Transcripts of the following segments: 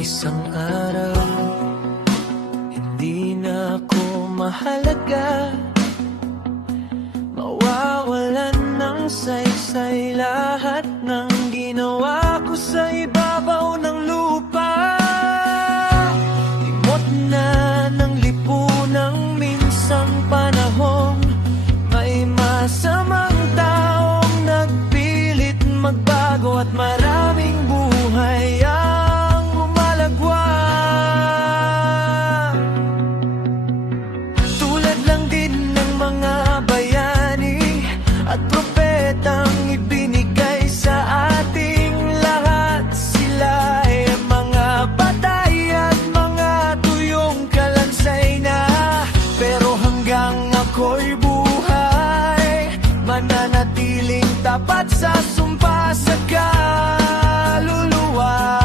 Isang araw, hindi na ako mahalaga. Mawawalan ng saysay lahat ng ginawa ko sa ibabaw ng What my Manatiling tapat sa sumpa sa kaluluwa.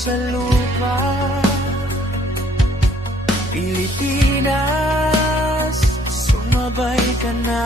sa lupa. Pilipinas, sumabay ka na.